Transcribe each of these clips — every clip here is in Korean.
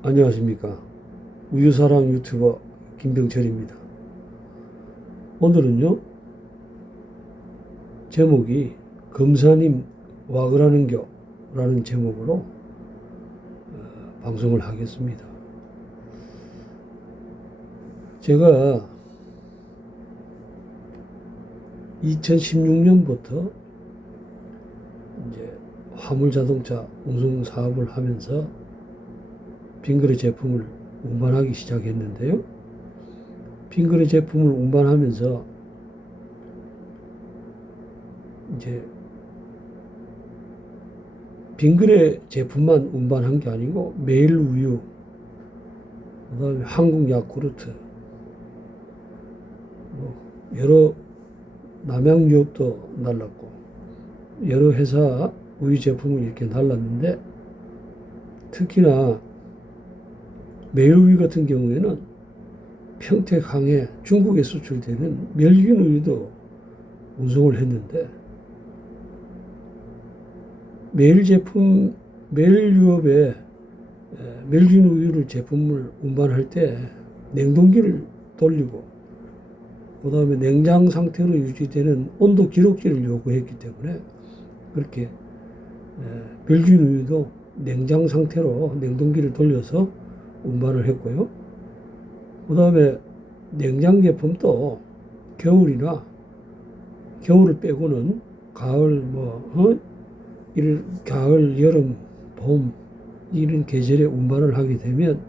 안녕하십니까. 우유사랑 유튜버 김병철입니다. 오늘은요, 제목이 검사님 와 그러는겨 라는 제목으로 방송을 하겠습니다. 제가 2016년부터 이제 화물자동차 운송 사업을 하면서 빙그레 제품을 운반하기 시작했는데요. 빙그레 제품을 운반하면서 이제 빙그레 제품만 운반한 게 아니고 매일 우유, 그다음에 한국 야쿠르트, 뭐 여러 남양유업도 날랐고 여러 회사 우유 제품을 이렇게 날랐는데, 특히나 매일 우유 같은 경우에는 평택항에 중국에 수출되는 멸균 우유도 운송을 했는데, 매일 제품, 매일 유업에 멸균 우유를 제품을 운반할 때 냉동기를 돌리고 그 다음에 냉장 상태로 유지되는 온도 기록지를 요구했기 때문에 그렇게 멸균 우유도 냉장 상태로 냉동기를 돌려서 운반을 했고요. 그 다음에 냉장 제품도 겨울이나 겨울을 빼고는 가을 가을, 여름, 봄 이런 계절에 운반을 하게 되면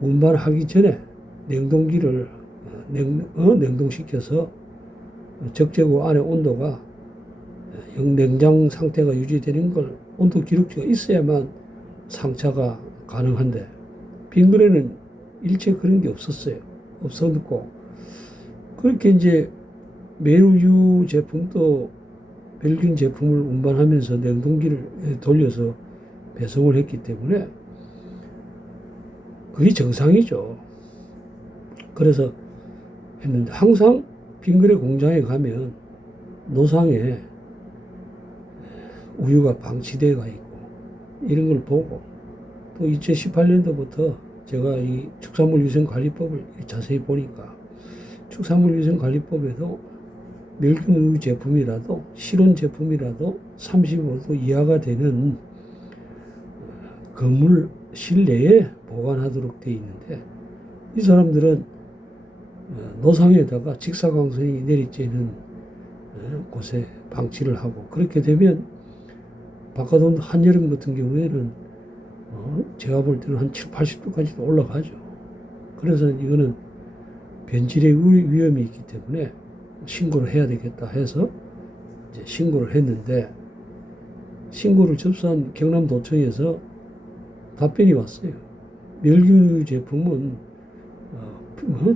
운반하기 전에 냉동기를 냉동시켜서 적재고 안에 온도가 냉장 상태가 유지되는 걸 온도 기록지가 있어야만 상차가 가능한데, 빙그레는 일체 그런 게 없었어요. 없었고, 그렇게 이제 매우유 제품도 멸균 제품을 운반하면서 냉동기를 돌려서 배송을 했기 때문에 그게 정상이죠. 그래서 했는데, 항상 빙그레 공장에 가면 노상에 우유가 방치되어 있고 이런 걸 보고, 또 2018년도부터 제가 이 축산물위생관리법을 자세히 보니까 축산물위생관리법에도 멸균 우유 제품이라도 실온 제품이라도 35도 이하가 되는 건물 실내에 보관하도록 되어 있는데, 이 사람들은 노상에다가 직사광선이 내리쬐는 곳에 방치를 하고, 그렇게 되면 바깥 한여름 같은 경우에는 제가 볼 때는 한 7, 80도까지도 올라가죠. 그래서 이거는 변질의 위험이 있기 때문에 신고를 해야 되겠다 해서 이제 신고를 했는데, 신고를 접수한 경남도청에서 답변이 왔어요. 멸균 제품은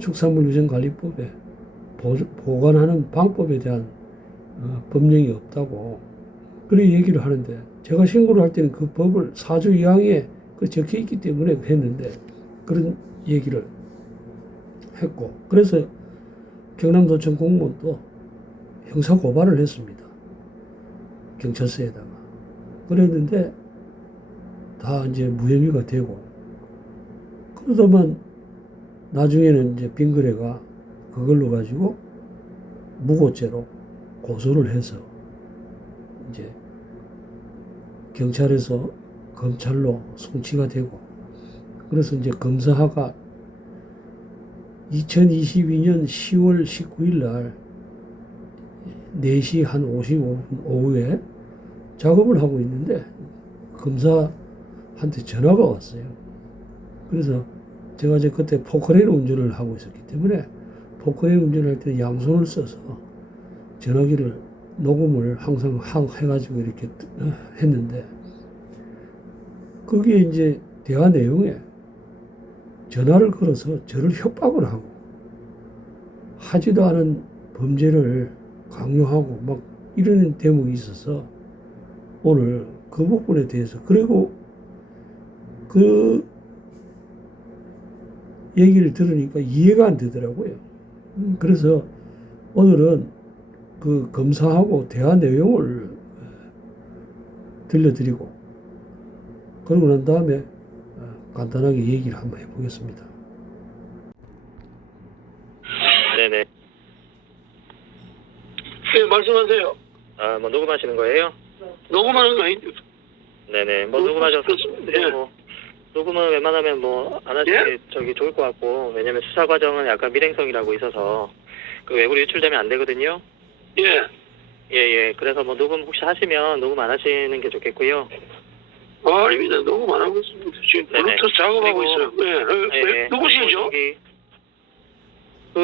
축산물위생관리법에 보관하는 방법에 대한 법령이 없다고 그렇게 얘기를 하는데, 제가 신고를 할 때는 그 법을 사조 2항에 그 적혀 있기 때문에 했는데 그런 얘기를 했고, 그래서 경남도청 공무원도 형사 고발을 했습니다. 경찰서에다가. 그랬는데 다 이제 무혐의가 되고, 그러다만 나중에는 이제 빙그레가 그걸로 가지고 무고죄로 고소를 해서 이제 경찰에서 검찰로 송치가 되고, 그래서 이제 검사가 2022년 10월 19일 날 4시 한 55분 오후에 작업을 하고 있는데 검사한테 전화가 왔어요. 그래서 제가 이제 그때 포크레인 운전을 하고 있었기 때문에 포크레인 운전할 때 양손을 써서 전화기를 녹음을 항상 해가지고 이렇게 했는데, 그게 이제 대화 내용에 전화를 걸어서 저를 협박을 하고 하지도 않은 범죄를 강요하고 막 이런 대목이 있어서 오늘 그 부분에 대해서, 그리고 그 얘기를 들으니까 이해가 안 되더라고요. 그래서 오늘은 그 검사하고 대화 내용을 들려드리고, 그러고 난 다음에 간단하게 얘기를 한번 해보겠습니다. 네네. 네, 말씀하세요. 아, 뭐 녹음하시는 거예요? 녹음하는 거 아니죠? 네네. 뭐 녹음하셔서 예. 뭐 녹음은 웬만하면 뭐 안 하시는 예? 게 저기 좋을 것 같고, 왜냐면 수사 과정은 약간 밀행성이라고 있어서 그 외부로 유출되면 안 되거든요. 예. 예. 그래서 뭐 녹음 혹시 하시면 녹음 안 하시는 게 좋겠고요. 아닙니다. 녹음 안 하고 있습니다. 지금 네네. 블루투스 작업하고 그리고- 있어요. 예. 누구시죠?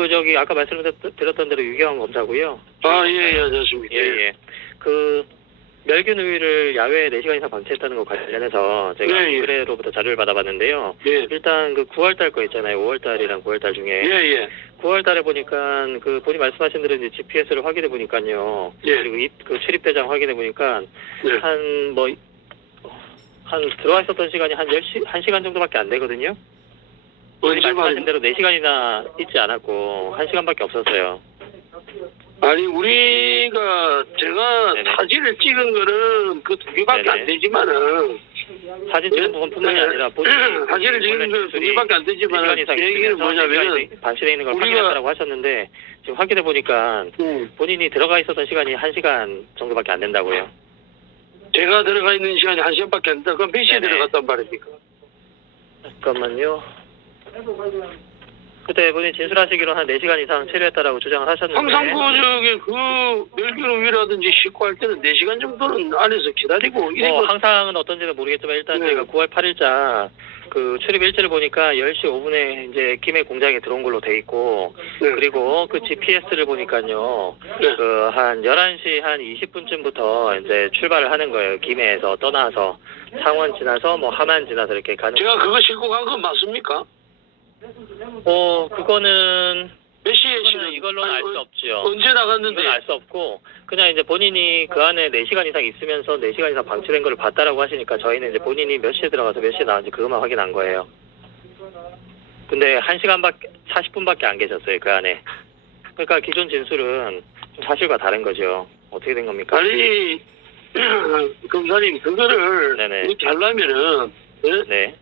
저기 아까 말씀드렸던 대로 유경 검사고요. 예, 좋습니다. 예. 그 멸균 우유를 야외에 4시간 이상 방치했다는 거 관련해서 제가 예. 의뢰로부터 자료를 받아봤는데요. 예. 일단 그 9월달 거 있잖아요. 5월달이랑 9월달 중에 예. 9월달에 보니까 그 본인 말씀하신 대로 이제 GPS를 확인해 보니까요. 예. 그리고 그 출입 대장 확인해 보니까 네. 한 들어와 있었던 시간이 한 1시간 정도밖에 안 되거든요. 언제 말씀하신 말 대로 4시간이나 있지 않았고 1시간밖에 없었어요. 아니, 제가 네네. 사진을 찍은 거는 그 2개밖에 안 네네. 되지만은 사진 찍은 부분뿐만이 네. 아니라 본인이 사진을 찍은 건 2개밖에 안 되지만 4시간 이상 제 얘기는 뭐냐면은 반실에 있는 걸 우리가- 확인했다고 하셨는데 지금 확인해 보니까 음, 본인이 들어가 있었던 시간이 1시간 정도밖에 안 된다고요. 제가 들어가 있는 시간이 1시간밖에 안 된다. 그럼 몇 시에 네네. 들어갔단 말입니까? 잠깐만요. 그때 본인 진술하시기로 한 4시간 이상 체류했다라고 주장을 하셨는데 항상 그 멸균 우유라든지 씻고 할 때는 4시간 정도는 안에서 기다리고 이런 거. 항상은 어떤지는 모르겠지만 일단 네. 제가 9월 8일자 그 출입 일지를 보니까 10시 5분에 이제 김해 공장에 들어온 걸로 돼 있고 네. 그리고 그 GPS를 보니까요. 네. 그 한 11시 한 20분쯤부터 이제 출발을 하는 거예요. 김해에서 떠나서 창원 지나서 뭐 함안 지나서 이렇게 가는 제가 거예요. 그거 싣고 간 건 맞습니까? 그거는 몇 시에 이걸로는 알 수 없죠. 언제 나갔는데? 이건 알 수 없고 그냥 이제 본인이 그 안에 4시간 이상 있으면서 4시간 이상 방치된 걸 봤다라고 하시니까 저희는 이제 본인이 몇 시에 들어가서 몇 시에 나왔는지 그것만 확인한 거예요. 근데 1시간밖에 40분밖에 안 계셨어요 그 안에. 그러니까 기존 진술은 좀 사실과 다른 거죠. 어떻게 된 겁니까? 아니 검사님 그거를 네네. 이렇게 하려면은 네.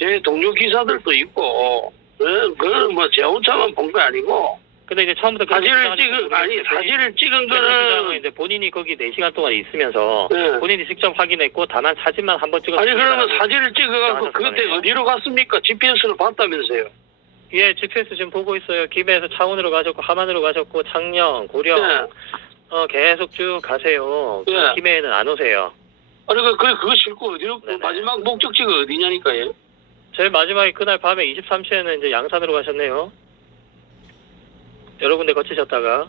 제 동료 기사들도 있고 그거는 뭐 제 혼자만 본 거 아니고 근데 이제 처음부터 그렇게 사진을 주장하셨고 찍은 주장은 거는 이제 본인이 거기 4시간 동안 있으면서 네. 본인이 직접 확인했고 다만 사진만 한 번 찍었습니다. 아니 그러면 사진을 찍어갖고 그때 주장하셨잖아요. 어디로 갔습니까? GPS를 봤다면서요? 예, GPS 지금 보고 있어요. 김해에서 창원으로 가셨고 함안으로 가셨고 창녕, 고령 네. 계속 쭉 가세요. 네. 김해에는 안 오세요. 아니 그거 싣고 어디로 네네. 마지막 목적지가 어디냐니까요? 제일 마지막에 그날 밤에 23시에는 이제 양산으로 가셨네요. 여러 군데 거치셨다가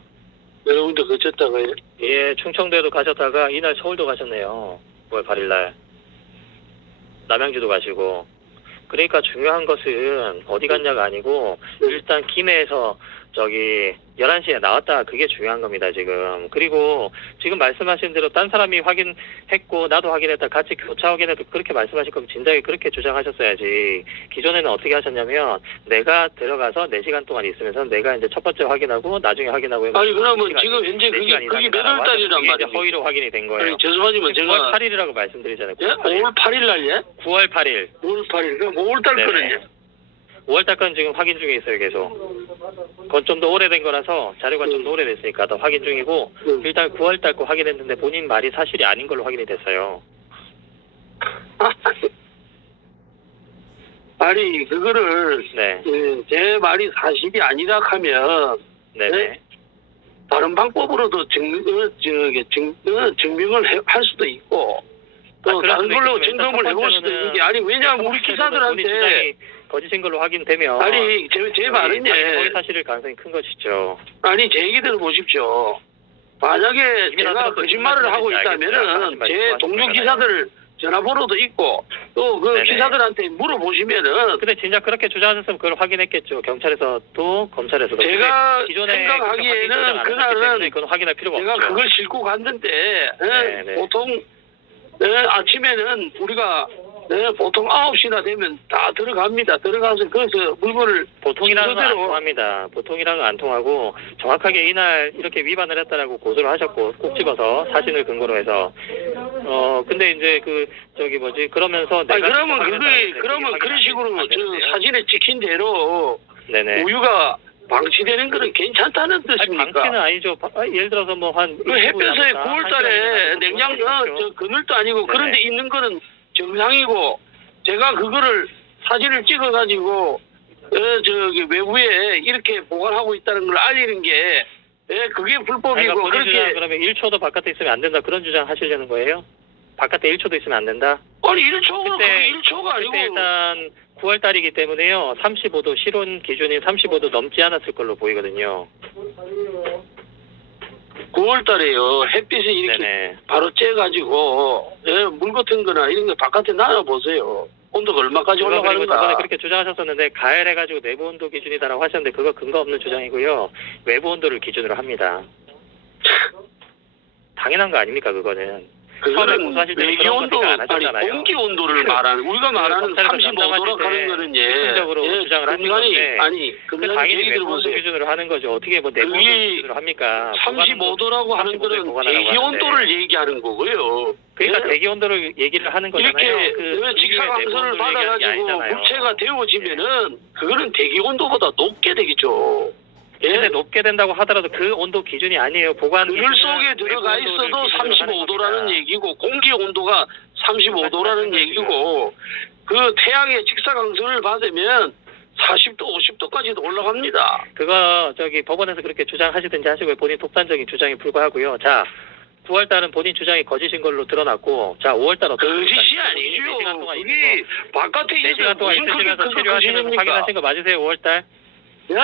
여러분들 거쳤다가요? 예, 충청도에도 가셨다가 이날 서울도 가셨네요. 9월 8일 날. 남양주도 가시고. 그러니까 중요한 것은 어디 갔냐가 아니고 일단 김해에서 저기 11시에 나왔다 그게 중요한 겁니다 지금. 그리고 지금 말씀하신 대로 딴 사람이 확인했고 나도 확인했다 같이 교차 확인해도 그렇게 말씀하실 거면 진작에 그렇게 주장하셨어야지. 기존에는 어떻게 하셨냐면 내가 들어가서 4시간 동안 있으면서 내가 이제 첫 번째 확인하고 나중에 확인하고 아니 그러면 지금 현재 그게 몇 월 달이란 말이에요? 허위로 확인이 된 거예요. 아니 죄송하지만 9월 제가 8일이라고 말씀드리잖아요. 예? 5월 8일 날 예? 9월 8일. 5월 8일 그럼 5월 달 네네. 거는요? 5월달 건 지금 확인 중에 있어요 계속. 그건 좀 더 오래된 거라서 자료가 좀 더 오래됐으니까 더 확인 중이고 일단 9월달 거 확인했는데 본인 말이 사실이 아닌 걸로 확인이 됐어요. 아니 그거를 네. 제 말이 사실이 아니라 하면 네네. 네? 다른 방법으로도 증명을 할 수도 있고 또 그럴 다른 수도 걸로 있겠지만 점검을 해볼 수도 일단 있는 게 아니 왜냐하면 우리 본인 기사들한테 주장이 거짓인 걸로 확인되면 아니 제 말은 허위 사실일 가능성이 큰 것이죠. 아니 제 얘기 들어보십시오. 만약에 제가 거짓말을 하고 있다면은 제 동료 기사들 전화번호도 있고 또 그 네네. 기사들한테 물어보시면은 근데 진작 그렇게 주장하셨으면 그걸 확인했겠죠. 경찰에서도 검찰에서도. 제가 기존에 생각하기에는 그날은 그건 확인할 필요가 제가 없죠. 그걸 싣고 갔는데 네네. 보통 아침에는 우리가 보통 9시나 되면 다 들어갑니다. 들어가서 거기서 물건을 보통이랑은 안 순서대로 통합니다. 보통이랑은 안 통하고 정확하게 이날 이렇게 위반을 했다라고 고소를 하셨고 꼭 집어서 사진을 근거로 해서 근데 이제 그러면서 아니, 그러면 그러면 그런 식으로 저 사진에 찍힌 대로 네네. 우유가 방치되는 거는 괜찮다는 아니, 뜻입니까? 방치는 아니죠. 예를 들어서 뭐 한 그 햇볕에 9월달에 냉장고 저 그늘도 아니고 네네. 그런데 있는 거는 정상이고 제가 그거를 사진을 찍어가지고 저기 외부에 이렇게 보관하고 있다는 걸 알리는 게 그게 불법이고 그러니까 본인 주장 그렇게 그러면 1초도 바깥에 있으면 안 된다 그런 주장 하시려는 거예요? 바깥에 1초도 있으면 안 된다? 아니 1초가 그때- 그게 1초가 아니고 그때 일단 9월 달이기 때문에요. 35도 실온 기준인 35도 넘지 않았을 걸로 보이거든요. 9월달에요 햇빛이 이렇게 네네. 바로 쬐가지고 물 같은 거나 이런 거 바깥에 놔보세요. 온도가 얼마까지 그리고 저번에 올라가는가. 그렇게 주장하셨었는데 가열해가지고 내부 온도 기준이다라고 하셨는데 그거 근거 없는 주장이고요. 외부 온도를 기준으로 합니다. 당연한 거 아닙니까 그거는. 처음에 그거는 고소하실 때는 외기 그런 거 온도 생각 안 아니 하셨잖아요. 공기 온도를 말하는 우리가 말하는 검찰에서 35도로 전담하실 때 가는 거는 즉흥적으로 주장을 하신 건데 아니 그 금년이 당연히 얘기 외부 온도 들어보세요. 기준으로 하는 거죠. 어떻게 뭐 내부 온도 그게 기준으로 합니까? 35도라고 하는 35도에 거는 보관하라고 대기 온도를 하는데. 얘기하는 거고요. 그러니까 예? 대기 온도를 얘기를 하는 거잖아요. 이렇게 그 직사광선을 받아가지고 아니잖아요. 물체가 데워지면은 그거는 대기 온도보다 높게 되겠죠. 근데 예? 높게 된다고 하더라도 그 온도 기준이 아니에요. 보관 그늘 기준은 속에 들어가 외부 온도를 있어도 기준으로 하는 35도라는 겁니다. 얘기고 공기 온도가 35도라는 말씀하시는 얘기고 그 태양의 직사광선을 받으면 40도, 50도까지도 올라갑니다. 그거 법원에서 그렇게 주장하시든지 하시고요. 본인 독단적인 주장에 불과하고요. 자, 9월 달은 본인 주장이 거짓인 걸로 드러났고, 자, 5월 달 어떻게 거짓이 됩니까? 아니죠. 4시간 동안 이게 바깥에 4시간 있어서 동안 무슨 그게 있으시면서 그거 체류하시면서 거짓입니까? 확인하신 거 맞으세요? 5월 달? 예?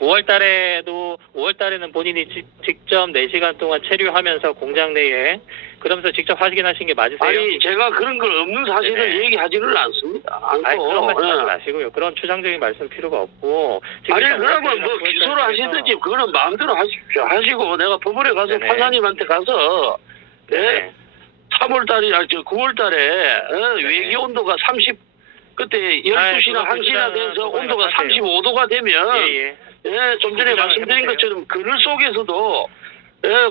5월 달에는 본인이 직접 4시간 동안 체류하면서 공장 내에 그러면서 직접 확인하신 게 맞으세요? 아니 제가 그런 걸 없는 사실을 네네. 얘기하지는 않습니다. 않고. 아니, 그런 말씀 하지 예. 마시고요. 그런 추상적인 말씀 필요가 없고. 지금 아니 일단 그러면 5월 뭐 달이나 기소를 9월 하시든지 그거는 마음대로 하십시오. 하시고 내가 법원에 가서 네네. 판사님한테 가서 네. 3월 달이나 9월 달에 외기 온도가 30 그때 12시나 1시나 돼서 온도가 35도가 되면 예. 좀 전에 주장을 말씀드린 해보세요. 것처럼 그늘 속에서도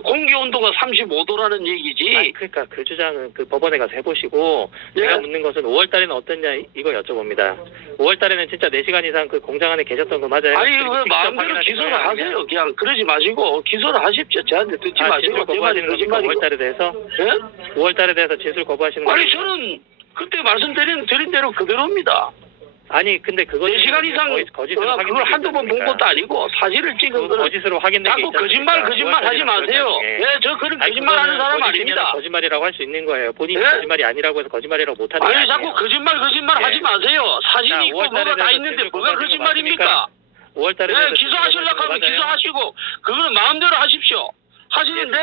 공기 온도가 35도라는 얘기지. 아니, 그러니까 그 주장은 그 법원에 가서 해보시고 예. 제가 묻는 것은 5월 달에는 어땠냐 이거 여쭤봅니다. 5월 달에는 진짜 4시간 이상 그 공장 안에 계셨던 거 맞아요? 아니 그리고 그 직접 마음대로 확인하신 기소를 거예요? 하세요. 그냥 그러지 마시고 기소를 하십시오. 저한테 듣지 아, 마시고 진술 제 말이 거부하시는 겁니까? 거짓말이고. 5월 달에 대해서? 예? 5월 달에 대해서 진술 거부하시는 아니 거예요? 저는 그때 말씀드린 대로 그대로입니다. 아니 근데 그거 4시간 이상 거짓으로 확인된 그걸 게 한두 번 본 있습니까? 것도 아니고 사진을 찍은 그거 거는 거짓으로 확인된 게 자꾸 있잖아요. 거짓말 하지 마세요. 저 그런 거짓말 하는 사람 아닙니다. 거짓말이라고 할 수 있는 거예요. 본인이 예? 거짓말이 아니라고 해서 거짓말이라고 못하는 게 아니 아니에요. 자꾸 거짓말 예. 하지 마세요. 자, 사진이 있고 5월 달에 뭐가 다 대해서 있는데 진술 뭐가 거부하시는 거 거짓말입니까? 5월 달에 네, 대해서 기소하시려고 하면 맞아요. 기소하시고 그거는 마음대로 하십시오. 하시는데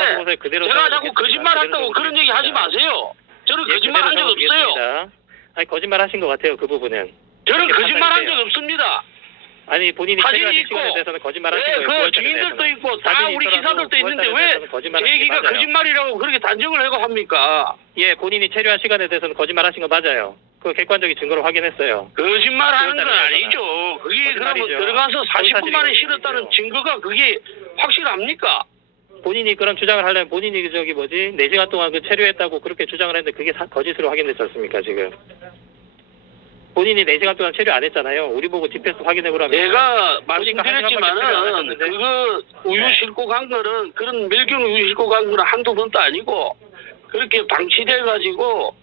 제가 자꾸 거짓말 한다고 그런 얘기 하지 마세요. 저는 거짓말 한 적 없어요. 아니 거짓말 하신 것 같아요. 그 부분은. 저는 그렇게 거짓말 한 적 판단이 돼요. 없습니다. 아니 본인이 사진이 체류하신 있고, 시간에 대해서는 거짓말 하신 네, 거예요. 그 9월 달에 증인들도 대해서는. 있고 다 사진이 우리 있더라도 기사들도 9월 있는데 달에 왜 대해서는 거짓말 제 하신 게 얘기가 맞아요. 거짓말이라고 그렇게 단정을 하고 합니까? 예, 본인이 체류한 시간에 대해서는 거짓말 하신 거 맞아요. 그 객관적인 증거로 확인했어요. 거짓말 하는 건 9월 달에 아니죠. 그게 그러면 거짓말이죠. 들어가서 40분 만에 거짓말이죠. 실었다는 증거가 그게 확실합니까? 본인이 그런 주장을 하려면 본인이 4시간 동안 그 체류했다고 그렇게 주장을 했는데 그게 거짓으로 확인됐지 않습니까, 지금? 본인이 4시간 동안 체류 안 했잖아요. 우리 보고 GPS 확인해보라면. 내가 보니까 한 시간밖에 체류 안 말씀드렸지만은 하셨는데. 그거 우유 네. 싣고 간 거는 그런 멸균 우유 싣고 간 거는 한두 번도 아니고 그렇게 방치돼 가지고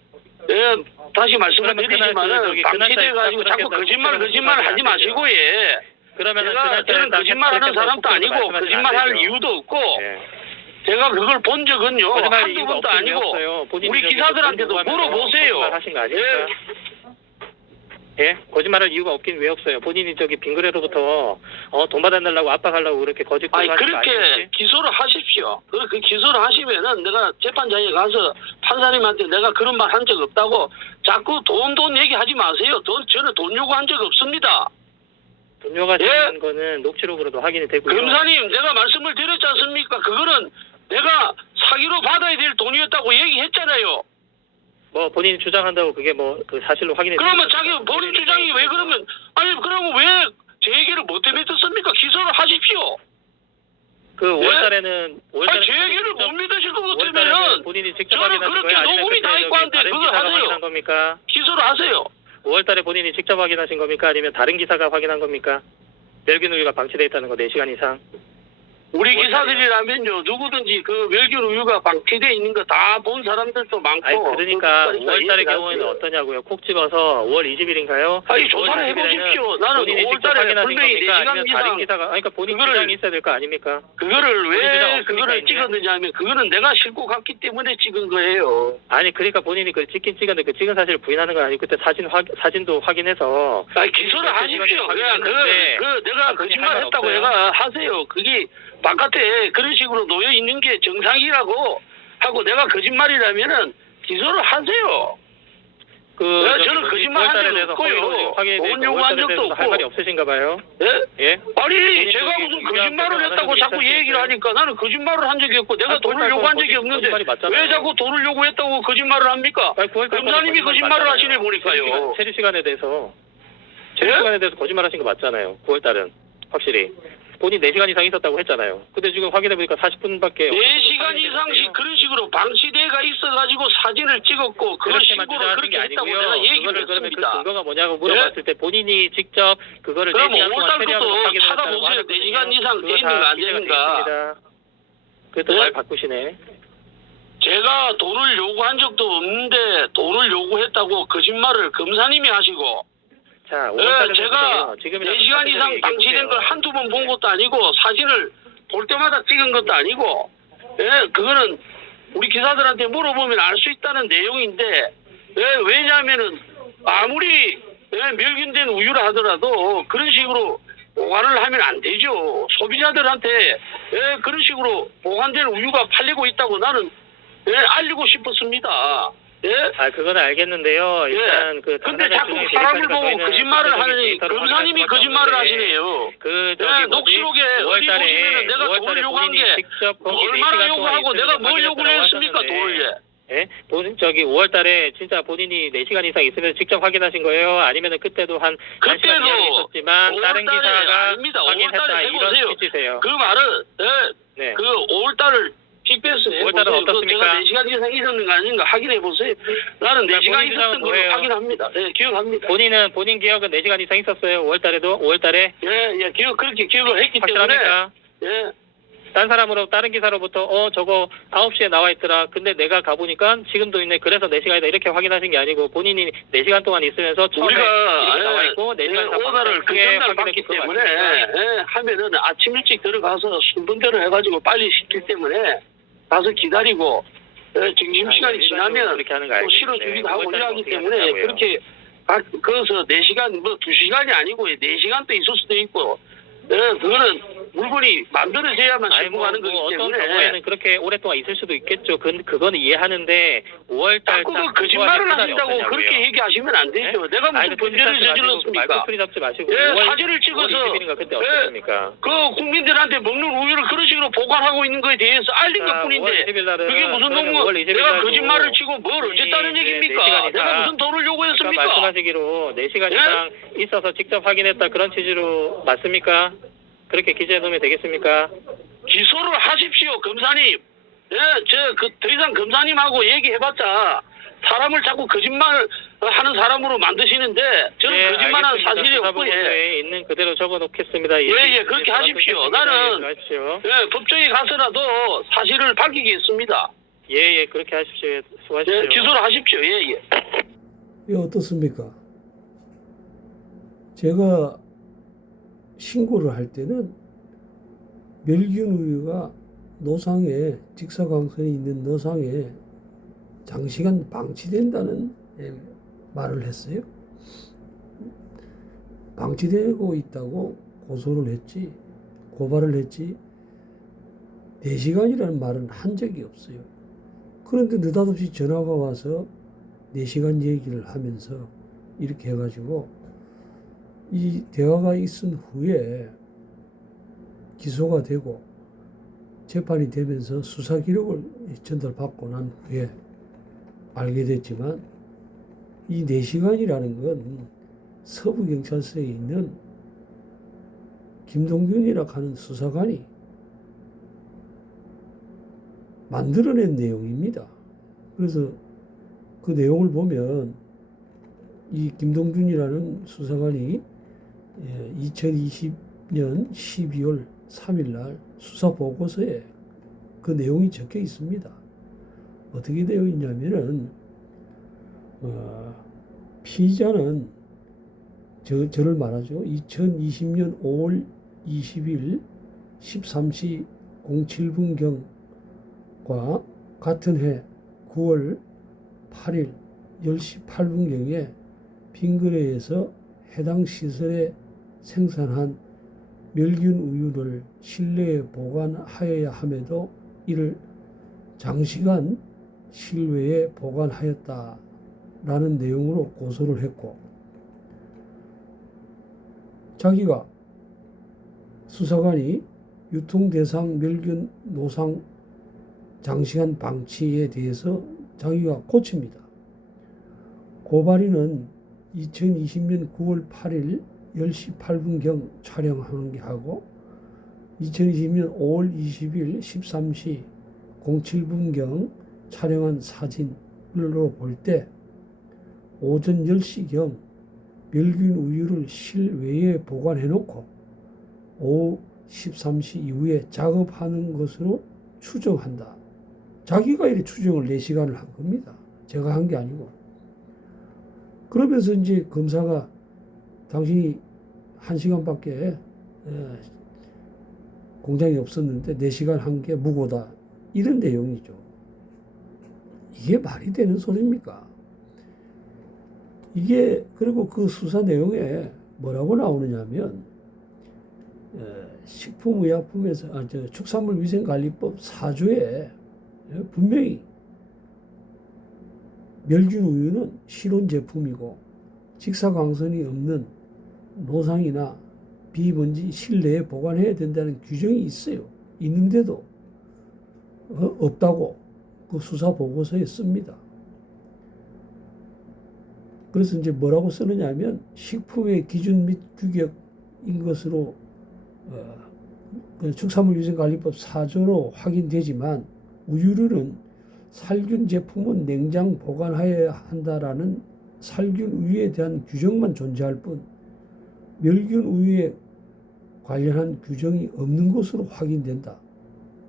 다시 말씀을 그러면 드리지만은 그날 방치돼 가지고 그렇게 자꾸 했다고 거짓말 하지 마시고 예. 그러면은 제가 저는 거짓말하는 사람도 아니고 거짓말할 이유도 없고 제가 그걸 본 적은요 거짓말 한두 이유가 번도 없긴 아니고 없어요. 본인이 우리 저기 기사들한테도 하면서 물어보세요. 거짓말 하신 거 아닙니까? 예? 거짓말할 이유가 없긴 왜 없어요. 본인이 빙그레로부터 돈 받아내려고 압박하려고 그렇게 거짓 아니 하신 거 그렇게 아니겠지? 기소를 하십시오. 그 기소를 하시면은 내가 재판장에 가서 판사님한테 내가 그런 말 한 적 없다고 자꾸 돈 얘기하지 마세요. 저는 돈 요구한 적 없습니다. 돈 요구하시는 예? 거는 녹취록으로도 확인이 되고요. 검사님 내가 말씀을 드렸지 않습니까? 그거는 내가 사기로 받아야 될 돈이었다고 얘기했잖아요. 뭐 본인이 주장한다고 그게 그 사실로 확인이 그러면 되니까 자기 본인 주장이 왜 그러면 아니 그러면 왜 제 얘기를 뭐 때문에 듣습니까? 기소를 하십시오. 그 5월달에는 아니, 제 얘기를 못 믿으실 것 5월달에는 같으면은 본인이 직접 저는 확인하신 그렇게 거예요? 아니면 녹음이 다 그때 있고 한데 다른 그걸 기사가 하세요. 확인한 겁니까? 기소를 하세요. 5월달에 본인이 직접 확인하신 겁니까? 아니면 다른 기사가 확인한 겁니까? 멸균 우유가 방치돼 있다는 거 4시간 이상. 우리 뭘 기사들이라면요, 누구든지 그 멸균 우유가 방치돼 있는 거 다 본 사람들도 많고. 아니 그러니까 그 5월달의 얘기를 경우에는 하세요. 어떠냐고요? 콕 집어서 5월 20일인가요? 아니, 조사를 해보십시오. 나는 본인이 직접 5월달에 확인하신 분명히 겁니까? 4시간 아니면 다른 이상 기사가 그러니까 본인 그거를- 주장이 있어야 될 거 아닙니까? 그거를 본인 주장 왜 없습니까, 그거를 이제? 찍었느냐 하면 그거는 내가 싣고 갔기 때문에 찍은 거예요. 아니 그러니까 본인이 그 찍긴 찍었는데 그 찍은 사실을 부인하는 건 아니고 그때 사진도 확인해서 아니, 기소를 하십시오. 그냥 내가 거짓말 했다고 내가 하세요. 그게 바깥에 그런 식으로 놓여 있는 게 정상이라고 하고 내가 거짓말이라면은 기소를 하세요. 저는 거짓말 한 적은 없고요. 돈 요구한 적도 할 말이 없고. 없으신가 봐요. 예? 예? 아니, 제가 무슨 거짓말을 했다고 자꾸 얘기를 하니까 나는 거짓말을 한 적이 없고 내가 돈을 요구한 적이 없는데 왜 자꾸 돈을 요구했다고 거짓말을 합니까? 검사님이 거짓말을 하시네 보니까요. 체류 시간에 대해서 예? 거짓말하신 거 맞잖아요. 9월달은 확실히 본인 4시간 이상 있었다고 했잖아요. 근데 지금 확인해 보니까 40분밖에 4시간 이상씩 그런 식으로 방치대가 있어가지고 사진을 찍었고 그걸 신고를 그렇게 했다고 내가 얘기를 그러면 그 했습니다. 근거가 뭐냐고 물어봤을 때 본인이 직접 그거를 그럼 4시간 동안 5월달부터 체류하면서 확인을 했다고 찾아보세요. 하거든요. 4시간 이상 돼 그거 있는 다 거 안 기재가 돼 되는가. 있습니다. 그래도 네? 말 바꾸시네. 제가 돈을 요구한 적도 없는데 돈을 요구했다고 거짓말을 검사님이 하시고 자, 예, 5월달에 제가 4시간 이상 방치된 걸 한두 번 본 것도 아니고 사진을 볼 때마다 찍은 것도 아니고 그거는 우리 기사들한테 물어보면 알 수 있다는 내용인데 왜냐하면은 아무리 멸균된 우유라 하더라도 그런 식으로 보관을 하면 안 되죠. 소비자들한테 그런 식으로 보관된 우유가 팔리고 있다고 나는 알리고 싶었습니다. 그건 알겠는데요. 일단 그 근데 자꾸 사람을 보고 거짓말을 하느니 검사님이 거짓말을 하시네요. 녹취록에 어디 보시면은 내가 돈을 요구한 게 얼마나 요구하고 내가 뭘 요구를 했습니까, 돈을. 예? 5월달에 진짜 본인이 4시간 이상 있으면서 직접 확인하신 거예요? 아니면은 그때도 한 그때도 있었지만 다른 기사가 아닙니다. 확인했다 5월달에 이런 해보세요. 취지세요? 그 말은 네. 그 5월달을 GPS 5월달은 어떻습니까? 제가 4시간 이상 있었는 거 아닌가 확인해 보세요. 나는 4시간 있었던 걸 확인합니다. 기억합니다. 본인 기억은 4시간 이상 있었어요? 5월달에? 예, 그렇게 기억을 했기 때문에. 확실합니까? 예. 다른 기사로부터 저거 9시에 나와 있더라. 근데 내가 가보니까 지금도 있네. 그래서 4시간이다. 이렇게 확인하신 게 아니고 본인이 4시간 동안 있으면서 처음에 우리가 이렇게 나와 있고 4시간 오다를 그 전날 받기 때문에 하면은 아침 일찍 들어가서 순번대로 해가지고 빨리 시킬 때문에 가서 기다리고 점심시간이 지나면 또 실어주기도 하고 이래 하기 때문에 그렇게 거기서 4시간 2시간이 아니고 4시간도 있을 수도 있고 그거는 물건이 만들어져야만 신고하는 거기 어떤 때문에 경우에는 그렇게 오랫동안 있을 수도 있겠죠. 그건 이해하는데 5월달 자꾸 그 거짓말을 하신다고 그렇게 얘기하시면 안 되죠. 내가 무슨 범죄를 저질렀습니까? 말꼬리 잡지 마시고 사진을 찍어서 그때 어땠습니까? 그 국민들한테 먹는 우유를 그런 식으로 보관하고 있는 거에 대해서 알린 것뿐인데 그게 무슨 너무 내가 거짓말을 치고 뭘 어쨌다는 얘기입니까? 내가 무슨 돈을 요구했습니까? 말씀하시기로 4시간 이상 있어서 직접 확인했다 그런 취지로 맞습니까? 그렇게 기재해 놓으면 되겠습니까? 기소를 하십시오, 검사님. 더 이상 검사님하고 얘기해봤자 사람을 자꾸 거짓말 하는 사람으로 만드시는데 저는 거짓말하는 사실이 없고 있는 그대로 적어놓겠습니다. 그렇게 하십시오. 나는 법정에 가서라도 사실을 밝히겠습니다. 그렇게 하십시오. 수고하십시오. 기소를 하십시오. 어떻습니까? 제가 신고를 할 때는 멸균 우유가 노상에 직사광선이 있는 노상에 장시간 방치된다는 말을 했어요. 방치되고 있다고 고소를 했지, 고발을 했지 4시간이라는 말은 한 적이 없어요. 그런데 느닷없이 전화가 와서 4시간 얘기를 하면서 이렇게 해가지고 이 대화가 있은 후에 기소가 되고 재판이 되면서 수사 기록을 전달받고 난 후에 알게 됐지만 이 4시간이라는 건 서부경찰서에 있는 김동균이라고 하는 수사관이 만들어낸 내용입니다. 그래서 그 내용을 보면 이 김동준이라는 수사관이 2020년 12월 3일 날 수사 보고서에 그 내용이 적혀 있습니다. 어떻게 되어 있냐면은 피의자는 저를 말하죠. 2020년 5월 20일 13시 07분경과 같은 해 9월 8일 10시 8분경에 빙그레에서 해당 시설에 생산한 멸균 우유를 실내에 보관하여야 함에도 이를 장시간 실외에 보관하였다라는 내용으로 고소를 했고, 자기가 수사관이 유통대상 멸균 노상 장시간 방치에 대해서 자기가 고칩니다. 고발인은 2020년 9월 8일 10시 8분경 촬영하는 게 하고 2020년 5월 20일 13시 07분경 촬영한 사진으로 볼 때 오전 10시경 멸균 우유를 실외에 보관해 놓고 오후 13시 이후에 작업하는 것으로 추정한다. 자기가 이렇게 추정을 4시간을 한 겁니다. 제가 한 게 아니고. 그러면서 이제 검사가 당신이 1시간밖에 공장이 없었는데 4시간 한 게 무고다. 이런 내용이죠. 이게 말이 되는 소리입니까? 이게, 그리고 그 수사 내용에 뭐라고 나오느냐면, 식품의약품에서, 축산물위생관리법 4조에 분명히 멸균 우유는 실온 제품이고 직사광선이 없는 노상이나 비먼지 실내에 보관해야 된다는 규정이 있어요. 있는데도 없다고 그 수사 보고서에 씁니다. 그래서 이제 뭐라고 쓰느냐면 식품의 기준 및 규격인 것으로 축산물위생관리법 4조로 확인되지만 우유류는 살균 제품은 냉장 보관하여야 한다라는 살균 우유에 대한 규정만 존재할 뿐 멸균 우유에 관련한 규정이 없는 것으로 확인된다.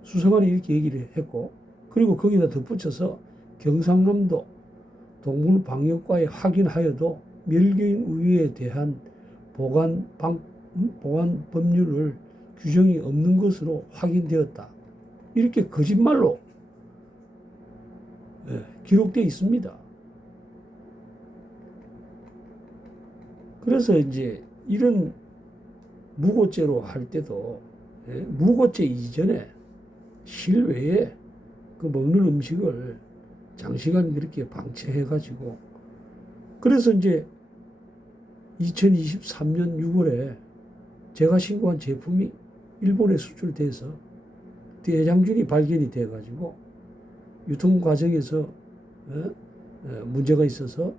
수사관이 이렇게 얘기를 했고, 그리고 거기다 덧붙여서 경상남도 동물방역과에 확인하여도 멸균 우유에 대한 보관 법률을 규정이 없는 것으로 확인되었다. 이렇게 거짓말로 기록되어 있습니다. 그래서 이제 이런 무고죄로 할 때도 무고죄 이전에 실외에 그 먹는 음식을 장시간 그렇게 방치해가지고, 그래서 이제 2023년 6월에 제가 신고한 제품이 일본에 수출돼서 대장균이 발견이 돼가지고 유통 과정에서 문제가 있어서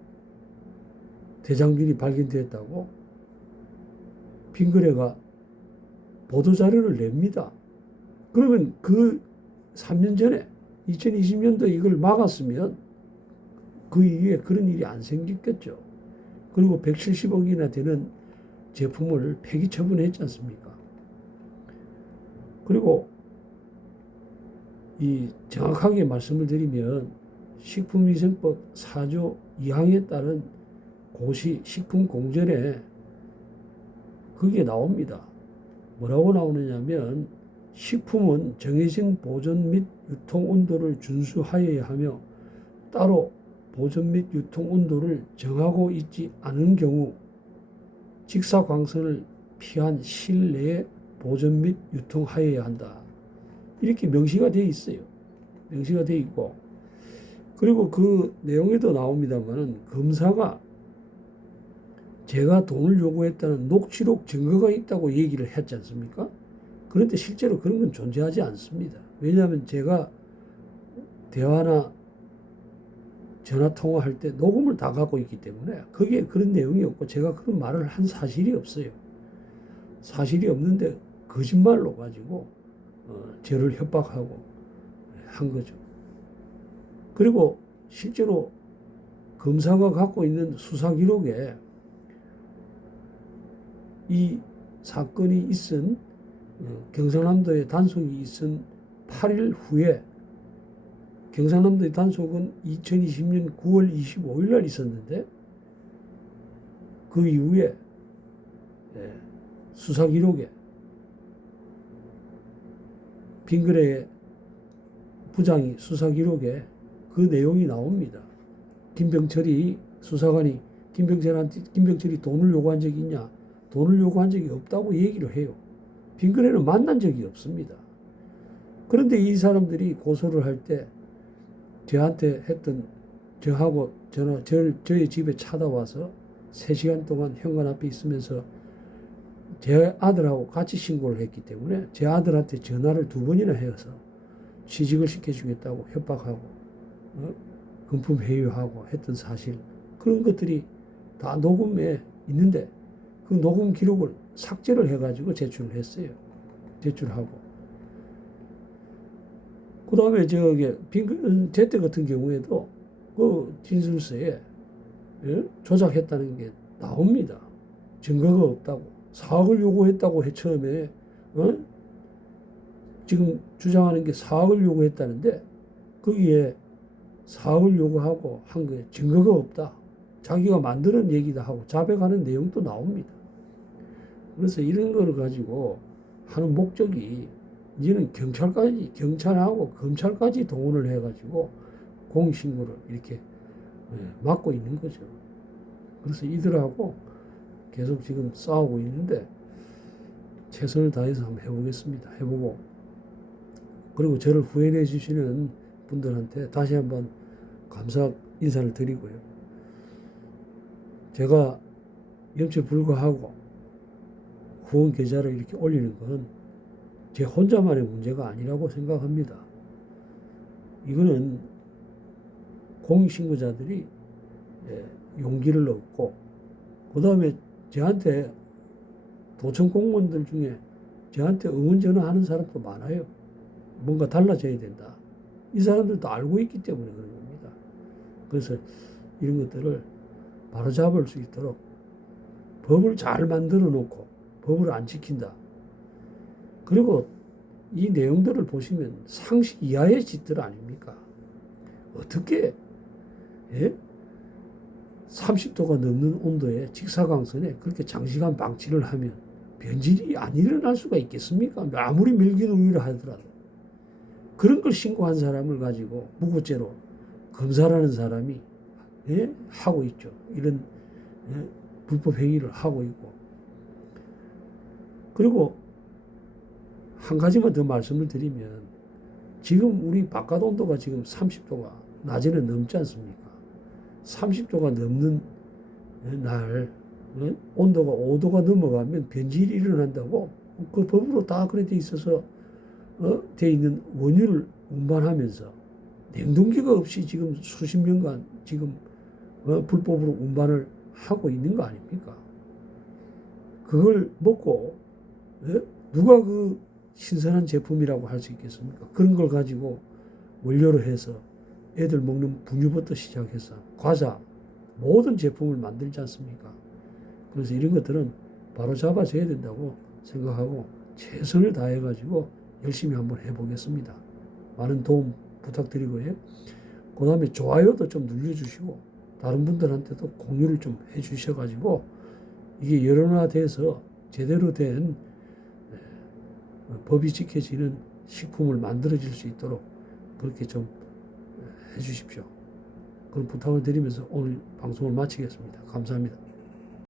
대장균이 발견되었다고 빙그레가 보도자료를 냅니다. 그러면 그 3년 전에 2020년도 이걸 막았으면 그 이후에 그런 일이 안 생겼겠죠. 그리고 170억이나 되는 제품을 폐기 처분했지 않습니까? 그리고 이 정확하게 말씀을 드리면 식품위생법 4조 2항에 따른 고시 식품공전에 그게 나옵니다. 뭐라고 나오느냐면 식품은 정해진 보존 및 유통 온도를 준수하여야 하며 따로 보존 및 유통 온도를 정하고 있지 않은 경우 직사광선을 피한 실내에 보존 및 유통하여야 한다. 이렇게 명시가 되어 있어요. 명시가 되어 있고, 그리고 그 내용에도 나옵니다만은 검사가 제가 돈을 요구했다는 녹취록 증거가 있다고 얘기를 했지 않습니까? 그런데 실제로 그런 건 존재하지 않습니다. 왜냐하면 제가 대화나 전화 통화할 때 녹음을 다 갖고 있기 때문에 거기에 그런 내용이 없고 제가 그런 말을 한 사실이 없어요. 사실이 없는데 거짓말로 가지고 저를 협박하고 한 거죠. 그리고 실제로 검사가 갖고 있는 수사 기록에 이 사건이 있은 경상남도에 단속이 있은 8일 후에 경상남도의 단속은 2020년 9월 25일 날 있었는데 그 이후에 수사 기록에 빙그레 부장이 수사 기록에 그 내용이 나옵니다. 김병철이 수사관이 김병철이 돈을 요구한 적이 있냐? 돈을 요구한 적이 없다고 얘기를 해요. 빙그레는 만난 적이 없습니다. 그런데 이 사람들이 고소를 할 때 저한테 했던 저하고 저의 집에 찾아와서 3시간 동안 현관 앞에 있으면서 제 아들하고 같이 신고를 했기 때문에 제 아들한테 전화를 2번이나 해서 취직을 시켜주겠다고 협박하고 금품 회유하고 했던 사실, 그런 것들이 다 녹음에 있는데 그 녹음 기록을 삭제를 해가지고 제출을 했어요. 제출하고 그 다음에 제때 같은 경우에도 그 진술서에 조작했다는 게 나옵니다. 증거가 없다고, 4억을 요구했다고 해 처음에 지금 주장하는 게 4억을 요구했다는데 거기에 4억을 요구하고 한 거에 증거가 없다, 자기가 만드는 얘기다 하고 자백하는 내용도 나옵니다. 그래서 이런 거를 가지고 하는 목적이 이제는 경찰하고 검찰까지 동원을 해가지고 공익신고를 이렇게 막고 있는 거죠. 그래서 이들하고 계속 지금 싸우고 있는데 최선을 다해서 한번 해보겠습니다. 해보고 그리고 저를 후원해 주시는 분들한테 다시 한번 감사 인사를 드리고요. 제가 염치 불구하고 후원 계좌를 이렇게 올리는 건 제 혼자만의 문제가 아니라고 생각합니다. 이거는 공익신고자들이 용기를 얻고 그 다음에 저한테 도청 공무원들 중에 저한테 응원 전화하는 사람도 많아요. 뭔가 달라져야 된다. 이 사람들도 알고 있기 때문에 그런 겁니다. 그래서 이런 것들을 바로잡을 수 있도록 법을 잘 만들어 놓고 법을 안 지킨다. 그리고 이 내용들을 보시면 상식 이하의 짓들 아닙니까? 어떻게 30도가 넘는 온도에 직사광선에 그렇게 장시간 방치를 하면 변질이 안 일어날 수가 있겠습니까? 아무리 멸균우유를 하더라도. 그런 걸 신고한 사람을 가지고 무고죄로 검사라는 사람이 하고 있죠. 이런 불법 행위를 하고 있고. 그리고 한 가지만 더 말씀을 드리면 지금 우리 바깥 온도가 지금 30도가 낮에는 넘지 않습니까? 30도가 넘는 날 온도가 5도가 넘어가면 변질이 일어난다고 그 법으로 다 그래 돼 있어서 돼 있는 원유를 운반하면서 냉동기가 없이 지금 수십 년간 지금 불법으로 운반을 하고 있는 거 아닙니까? 그걸 먹고 누가 그 신선한 제품이라고 할 수 있겠습니까? 그런 걸 가지고 원료로 해서 애들 먹는 분유부터 시작해서 과자 모든 제품을 만들지 않습니까? 그래서 이런 것들은 바로 잡아줘야 된다고 생각하고 최선을 다해가지고 열심히 한번 해보겠습니다. 많은 도움 부탁드리고요. 그 다음에 좋아요도 좀 눌러주시고 다른 분들한테도 공유를 좀 해주셔가지고 이게 여론화돼서 제대로 된 법이 지켜지는 식품을 만들어질 수 있도록 그렇게 좀 해주십시오. 그런 부탁을 드리면서 오늘 방송을 마치겠습니다. 감사합니다.